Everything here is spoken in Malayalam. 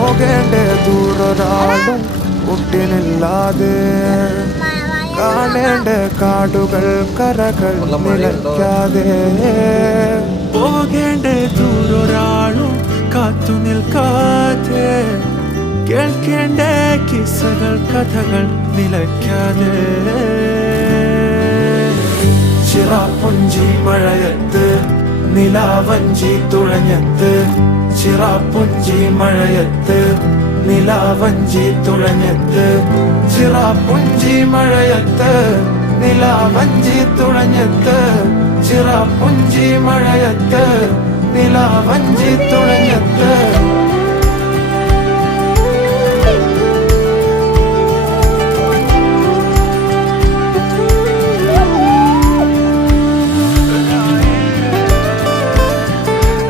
പോകേണ്ട ദൂരൊരാളും ഒട്ടിനില്ലാതെ കാണേണ്ട കാടുകൾ കരകൾ നിലയ്ക്കാതെ പോകേണ്ട ദൂരൊരാളും കാത്തു നിൽക്കാതെ കേൾക്കേണ്ട കിസ്സകൾ കഥകൾ നിലയ്ക്കാതെ ചിറാപ്പുഞ്ചി മഴയത്ത് നിലാവഞ്ചി തുഴഞ്ഞത്ത് ചിറാപ്പുഞ്ചി മഴയത്ത് നിലാവഞ്ചി തുഴഞ്ഞത്ത് ചിറാപ്പുഞ്ചി മഴയത്ത് നിലാവഞ്ചി തുഴഞ്ഞത്ത് ചിറാപ്പുഞ്ചി മഴയത്ത്